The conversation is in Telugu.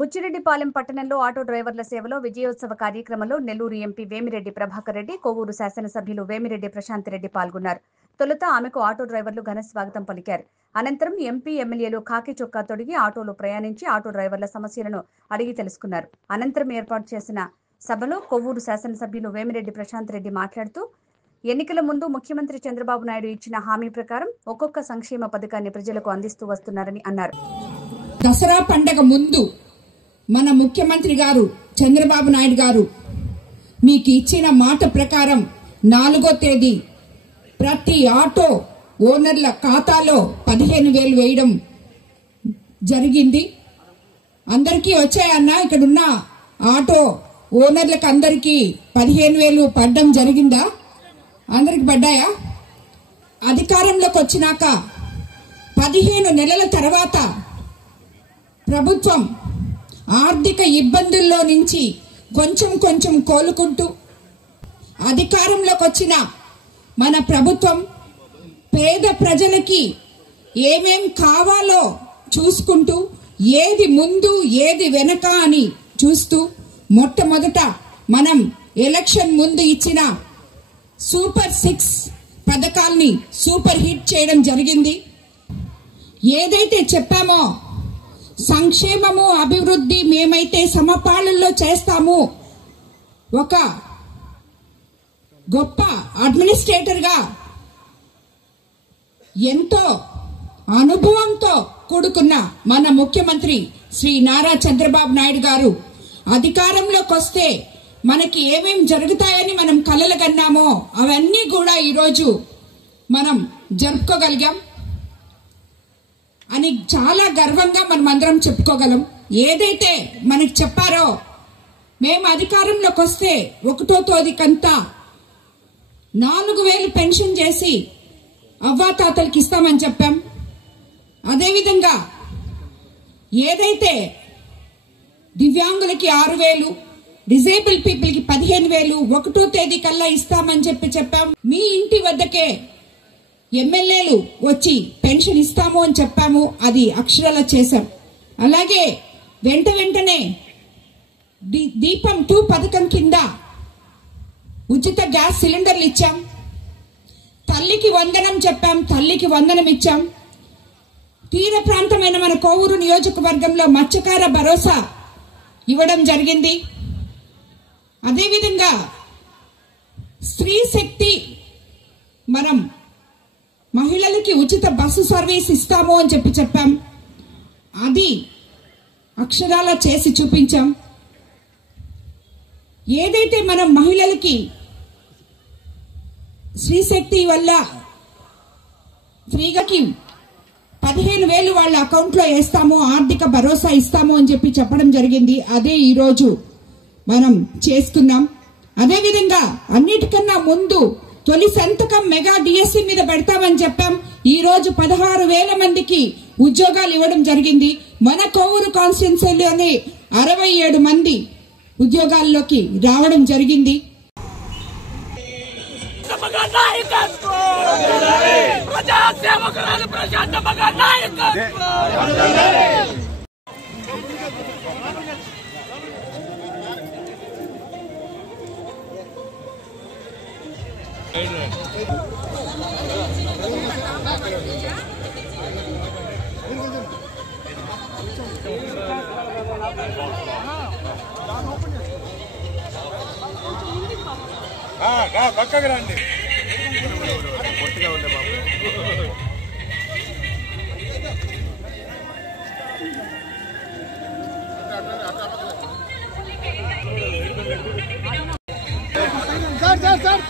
బుచ్చిరెడ్డిపాలెం పట్టణంలో ఆటో డ్రైవర్ల సేవలో విజయోత్సవ కార్యక్రమంలో నెల్లూరు ఎంపీ వేమిరెడ్డి ప్రభాకర్ రెడ్డి, కొవ్వూరు శాసనసభ్యులు వేమిరెడ్డి ప్రశాంత్ రెడ్డి పాల్గొన్నారు. తొలుత ఆమెకు ఆటో డ్రైవర్లు ఘన స్వాగతం పలికారు. అనంతరం ఎంపీ, ఎమ్మెల్యేలు కాకి చొక్కా తొడిగి ఆటోలో ప్రయాణించి ఆటో డ్రైవర్ల సమస్యలను అడిగి తెలుసుకున్నారు. అనంతరం ఏర్పాటు చేసిన సభలో కొవ్వూరు శాసనసభ్యులు వేమిరెడ్డి ప్రశాంత్ రెడ్డి మాట్లాడుతూ, ఎన్నికల ముందు ముఖ్యమంత్రి చంద్రబాబు నాయుడు ఇచ్చిన హామీ ప్రకారం ఒక్కొక్క సంక్షేమ పథకాన్ని ప్రజలకు అందిస్తూ వస్తున్నారని అన్నారు. దసరా పండగ ముందు మన ముఖ్యమంత్రి గారు చంద్రబాబు నాయుడు గారు మీకు ఇచ్చిన మాట ప్రకారం 4వ తేదీ ప్రతి ఆటో ఓనర్ల ఖాతాలో 15,000 వేయడం జరిగింది. అందరికీ వచ్చాయన్నా? ఇక్కడున్న ఆటో ఓనర్లకు అందరికీ 15,000 పడ్డం జరిగిందా? అందరికి పడ్డాయా? అధికారంలోకి వచ్చినాక 15 నెలల తర్వాత ప్రభుత్వం ఆర్థిక ఇబ్బందుల్లో నుంచి కొంచెం కోలుకుంటూ అధికారంలోకి వచ్చిన మన ప్రభుత్వం పేద ప్రజలకి ఏమేం కావాలో చూసుకుంటూ, ఏది ముందు ఏది వెనక అని చూస్తూ, మొట్టమొదట మనం ఎలక్షన్ ముందు ఇచ్చిన సూపర్ 6 పథకాల్ని సూపర్ హిట్ చేయడం జరిగింది. ఏదైతే చెప్పామో సంక్షేమము అభివృద్ధి మేమైతే సమపాళల్లో చేస్తాము, ఒక గొప్ప అడ్మినిస్ట్రేటర్ గా ఎంతో అనుభవంతో కూడుకున్న మన ముఖ్యమంత్రి శ్రీ నారా చంద్రబాబు నాయుడు గారు అధికారంలోకి వస్తే మనకి ఏమేం జరుగుతాయని మనం కలలు కన్నామో అవన్నీ కూడా ఈరోజు మనం జరుపుకోగలిగాం అని చాలా గర్వంగా మనం అందరం చెప్పుకోగలం. ఏదైతే మనకి చెప్పారో, మేము అధికారంలోకి వస్తే 1వ తేదీకంతా 4,000 పెన్షన్ చేసి అవ్వాతాతలకి ఇస్తామని చెప్పాం. అదేవిధంగా ఏదైతే దివ్యాంగులకి 6,000, డిజేబుల్ పీపుల్ కి 15,000 1వ తేదీ కల్లా ఇస్తామని చెప్పాం. మీ ఇంటి వద్దకే ఎమ్మెల్యేలు వచ్చి పెన్షన్ ఇస్తాము అని చెప్పాము. అది అక్షరాలా చేశాం. అలాగే వెంటనే దీపం 2 పథకం కింద ఉచిత గ్యాస్ సిలిండర్లు ఇచ్చాం. తల్లికి వందనం చెప్పాం, తల్లికి వందనం ఇచ్చాం. తీర ప్రాంతమైన మన కొవ్వూరు నియోజకవర్గంలో మత్స్యకార భరోసా ఇవ్వడం జరిగింది. అదేవిధంగా స్త్రీ శక్తి, మనం మహిళలకి ఉచిత బస్సు సర్వీస్ ఇస్తాము అని చెప్పాం. అది అక్షరాలా చేసి చూపించాం. ఏదైతే మనం మహిళలకి స్త్రీశక్తి వల్ల ఫ్రీగా 15,000 వాళ్ళ అకౌంట్ లో వేస్తాము, ఆర్థిక భరోసా ఇస్తాము అని చెప్పడం జరిగింది. అదే ఈరోజు మనం చేసుకున్నాం. అదేవిధంగా అన్నిటికన్నా ముందు తొలి సంతకం మెగా డిఎస్సి మీద పెడతామని చెప్పాం. ఈ రోజు 16,000 మందికి ఉద్యోగాలు ఇవ్వడం జరిగింది. మన కొవ్వూరు కాన్స్టిట్యున్సీలోనే 67 మంది ఉద్యోగాల్లోకి రావడం జరిగింది. పక్కకి రండి. పొట్టిగా ఉండే బాబు. సార్